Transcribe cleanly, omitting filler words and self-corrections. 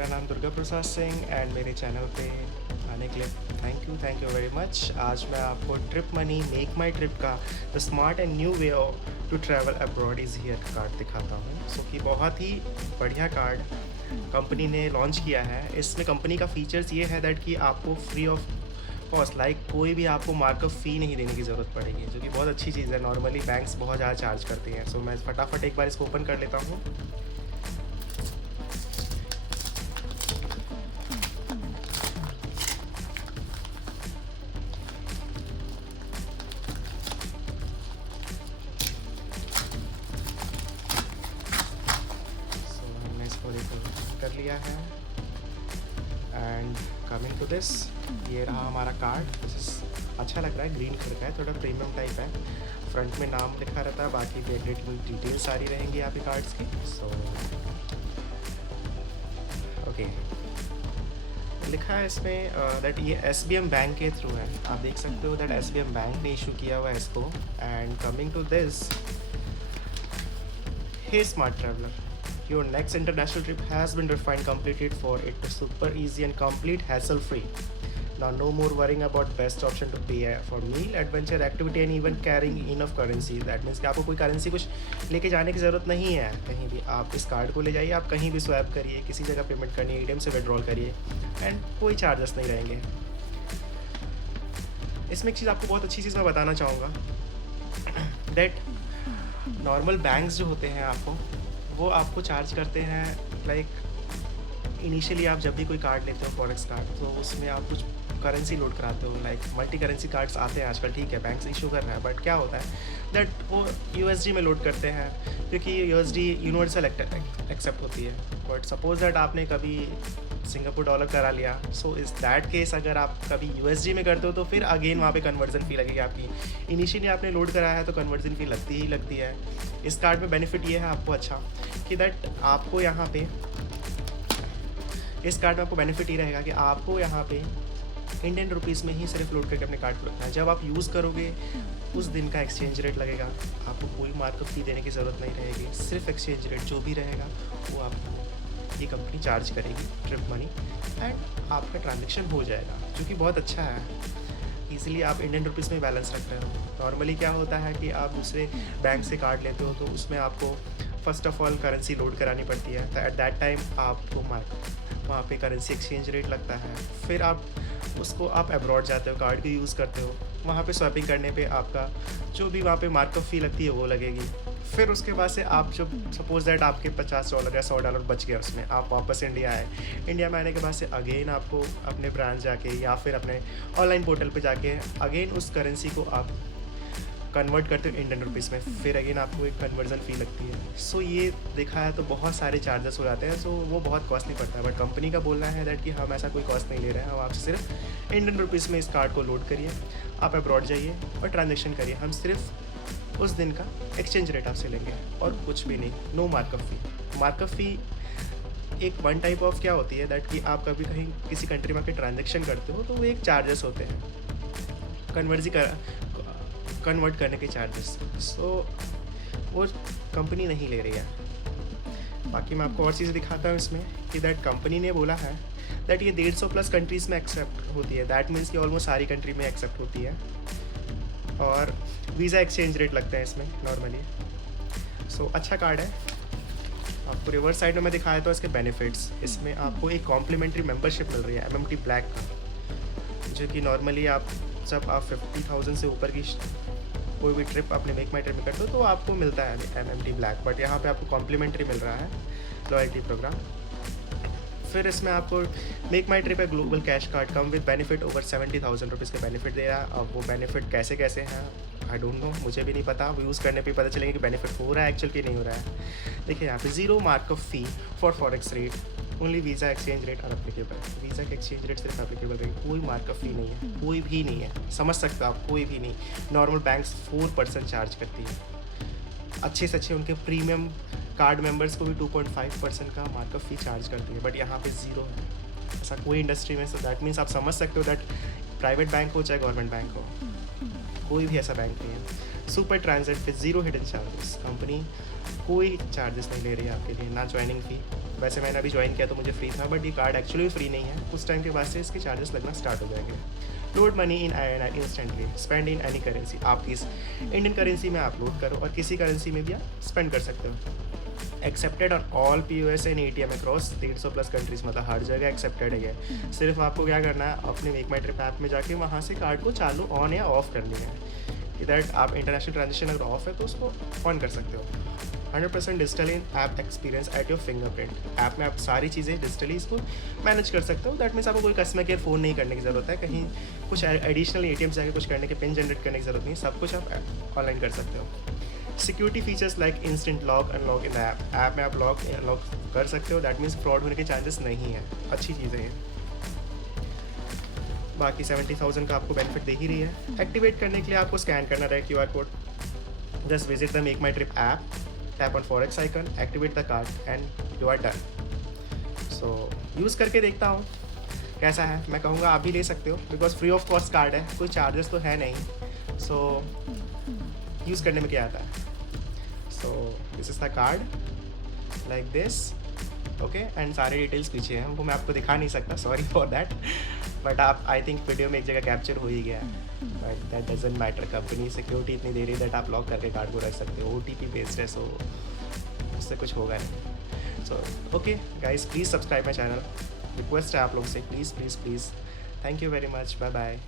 मेरा नाम दुर्गा प्रसाद सिंह एंड मेरे चैनल पे आने के लिए थैंक यू वेरी मच। आज मैं आपको trip money make my trip का the smart and new way to travel abroad is here card दिखाता हूँ। सो कि बहुत ही बढ़िया कार्ड कंपनी ने लॉन्च किया है। इसमें कंपनी का फीचर्स ये है दैट कि आपको फ्री ऑफ कॉस्ट कोई भी आपको मार्कअप फ़ी नहीं देने की ज़रूरत पड़ेगी, जो कि बहुत अच्छी चीज़ है। नॉर्मली बैंक्स बहुत ज़्यादा चार्ज करते हैं। सो मैं फटाफट एक बार इसको ओपन कर लेता हूँ। हमने इसको कर लिया है एंड कमिंग टू दिस, ये रहा हमारा कार्ड। अच्छा लग रहा है, ग्रीन कलर का है, थोड़ा प्रीमियम टाइप है। फ्रंट में नाम लिखा रहता है, बाकी डिटेल सारी रहेंगी आपकी कार्ड्स की। सो ओके, लिखा है इसमें दैट ये SBM बैंक के थ्रू है। आप देख सकते हो दैट SBM बैंक ने इशू किया हुआ है इसको। And coming to this, hey smart traveller, your next international trip has been refined completed for it super easy and complete hassle free. Now no more worrying about best option to pay for meal, adventure activity and even carrying enough currency. That means कि आपको कोई currency कुछ लेके जाने की ज़रूरत नहीं है कहीं भी। आप इस कार्ड को ले जाइए, आप कहीं भी स्वैप करिए, किसी जगह पेमेंट करनी है, ATM से विड्रॉल करिए एंड कोई चार्जेस नहीं रहेंगे। इसमें एक चीज़ आपको बहुत अच्छी चीज़ मैं बताना चाहूँगा दैट नॉर्मल बैंक्स जो होते हैं वो आपको चार्ज करते हैं। इनिशियली आप जब भी कोई कार्ड लेते हो फॉरेक्स कार्ड, तो उसमें आप कुछ करेंसी लोड कराते हो। मल्टी करेंसी कार्ड्स आते हैं आजकल, ठीक है, बैंक से इशू कर रहा है, बट क्या होता है दैट वो USD में लोड करते हैं, क्योंकि USD यूनिवर्सल एक्सेप्ट होती है। बट सपोज दैट आपने कभी सिंगापुर डॉलर करा लिया, सो इस दैट केस अगर आप कभी USD में करते हो तो फिर अगेन वहाँ पे कन्वर्जन फ़ी लगेगी आपकी। इनिशियली आपने लोड कराया है तो कन्वर्जन फ़ी लगती ही लगती है। इस कार्ड में बेनिफिट ये है आपको अच्छा कि दैट आपको यहाँ पे इस कार्ड में आपको बेनिफिट ये रहेगा कि आपको यहाँ पे इंडियन रुपीज़ में ही सिर्फ लोड करके अपने कार्ड को रखना है। जब आप यूज़ करोगे उस दिन का एक्सचेंज रेट लगेगा, आपको कोई मार्कअप फ़ी देने की ज़रूरत नहीं रहेगी। सिर्फ एक्सचेंज रेट जो भी रहेगा वो आपको ये कंपनी चार्ज करेगी, ट्रिप मनी, एंड आपका ट्रांजेक्शन हो जाएगा, जो कि बहुत अच्छा है। ईज़िली आप इंडियन रुपीज़ में बैलेंस रख रहे हो। नॉर्मली क्या होता है कि आप दूसरे बैंक से कार्ड लेते हो तो उसमें आपको first of all currency load करानी पड़ती है, तो एट दैट टाइम आपको वहाँ पे करेंसी एक्सचेंज रेट लगता है। फिर आप उसको आप अब्रॉड जाते हो, कार्ड को यूज़ करते हो, वहाँ पे स्वैपिंग करने पे आपका जो भी वहाँ पे मार्कअप फ़ी लगती है वो लगेगी। फिर उसके बाद से आप जब सपोज दैट आपके $50 या $100 बच गया, उसमें आप वापस इंडिया आए। इंडिया में आने के बाद से अगेन आपको अपने ब्रांच जाके या फिर अपने ऑनलाइन पोर्टल पे जाके अगेन उस करेंसी को आप कन्वर्ट करते हो इंडियन रुपीज़ में, फिर अगेन आपको एक कन्वर्जन फ़ी लगती है। सो ये देखा है तो बहुत सारे चार्जेस हो जाते हैं, सो वो बहुत कॉस्टली पड़ता है। बट कंपनी का बोलना है दैट कि हम ऐसा कोई कॉस्ट नहीं ले रहे हैं, हम आपसे सिर्फ इंडियन रुपीज़ में इस कार्ड को लोड करिए, आप अब्रॉड जाइए और ट्रांजेक्शन करिए। हम सिर्फ उस दिन का एक्सचेंज रेट आपसे लेंगे और कुछ भी नहीं, नो मार्कअप फ़ी। मार्कअप फ़ी एक वन टाइप ऑफ क्या होती है दैट कि आप कभी कहीं किसी कंट्री में आके ट्रांजेक्शन करते हो तो वो एक चार्जेस होते हैं, कन्वर्ट करने के चार्जेस। सो वो कंपनी नहीं ले रही है। बाकी मैं आपको और चीज़ें दिखाता हूँ इसमें कि दैट कंपनी ने बोला है दैट ये 150+ कंट्रीज़ में एक्सेप्ट होती है। दैट मीन्स कि ऑलमोस्ट सारी कंट्री में एक्सेप्ट होती है और वीज़ा एक्सचेंज रेट लगता है इसमें नॉर्मली। सो अच्छा कार्ड है। आपको रिवर्स साइड में मैं दिखाया तो इसके बेनिफिट्स, इसमें आपको एक कॉम्प्लीमेंट्री मेंबरशिप मिल रही है MMT ब्लैक का, जो कि नॉर्मली जब आप 50,000 से ऊपर की कोई भी ट्रिप अपने मेक माई ट्रिप में करते हो तो आपको मिलता है MMT ब्लैक, बट यहाँ पे आपको कॉम्प्लीमेंट्री मिल रहा है लॉयल्टी प्रोग्राम। फिर इसमें आपको मेक माई ट्रिप है global cash card come with benefit over 70,000 rupees का बेनिफिट दे रहा है। अब वो बेनिफिट कैसे कैसे हैं आई डोंट नो, मुझे भी नहीं पता, वो यूज़ करने पे पता चलेगा कि बेनिफिट हो रहा है एक्चुअल कि नहीं हो रहा है। देखिए यहाँ पे 0 markup fee for forex rate, only Visa exchange rate are applicable. Visa के एक्सचेंज रेट सिर्फ अप्लीकेबल रहेगी, कोई मार्कअप फ़ी नहीं है, कोई भी नहीं है, समझ सकते हो आप, कोई भी नहीं। नॉर्मल बैंक्स 4% चार्ज करती है, अच्छे से अच्छे उनके प्रीमियम कार्ड मेंबर्स को भी 2.5% का मार्कअप फ़ी चार्ज करती है, बट यहाँ पे 0 है। ऐसा कोई इंडस्ट्री में, सो दैट मीन्स आप समझ सकते हो दैट प्राइवेट बैंक हो चाहे गवर्नमेंट बैंक हो, कोई भी ऐसा बैंक नहीं है। सुपर ट्रांजिट पे ज़ीरो हिडन चार्जेस, कंपनी कोई चार्जेस नहीं ले रही है आपके लिए, ना ज्वाइनिंग फ़ी। वैसे मैंने अभी ज्वाइन किया तो मुझे फ्री था, बट ये कार्ड एक्चुअली फ्री नहीं है। कुछ टाइम के बाद से इसके चार्जेस लगना स्टार्ट हो जाएंगे। Load money in INR instantly, spend in any currency. आप किस इंडियन करेंसी में आप लोड करो और किसी करेंसी में भी आप स्पेंड कर सकते हो। Accepted on all POS and ATM across 150 plus countries, मतलब हर जगह एक्सेप्टेड है ये। सिर्फ आपको क्या करना है, अपने मेक माई ट्रिप ऐप में जाके वहाँ से कार्ड को चालू ऑन या ऑफ करनी है। दैट आप इंटरनेशनल ट्रांजेक्शन अगर ऑफ है तो उसको ऑन कर सकते हो। 100% digital in app experience at your fingerprint. App में आप सारी चीज़ें डिजिटली इसको मैनेज कर सकते हो। दैट मीन्स आपको कोई कस्टमर केयर फ़ोन नहीं करने की ज़रूरत है, कहीं कुछ एडिशनल ATM जाके कुछ करने के, पिन जनरेट करने की ज़रूरत नहीं, सब कुछ आप ऑनलाइन कर सकते हो। Security features like instant lock unlock in the app में आप लॉक अनलॉक कर सकते हो। दैट मीन्स फ्रॉड होने के चांसेस नहीं है। अच्छी चीज़ है ये। बाकी 70,000 का आपको बेनिफिट दे ही रही है। एक्टिवेट करने के लिए आपको स्कैन करना रहेगा QR code. Just visit the make my trip app, tap on forex icon, activate the card and you are done. So use करके देखता हूँ कैसा है। मैं कहूँगा आप भी ले सकते हो, because free of cost card है, कोई चार्जेस तो है नहीं। सो यूज़ करने में क्या आता है। So this is the card like this, okay. And सारे डिटेल्स पीछे हैं, वो मैं आपको दिखा नहीं सकता, सॉरी फॉर दैट। बट आप आई थिंक वीडियो में एक जगह कैप्चर हो ही गया है। But that doesn't matter, company security इतनी दे रही है दैट आप लॉक करके कार्ड को रख सकते हो। OTP बेस्ड है, सो उससे कुछ होगा नहीं। So okay guys, please subscribe my channel. Request है आप लोग से, please please please. Thank you very much, bye bye.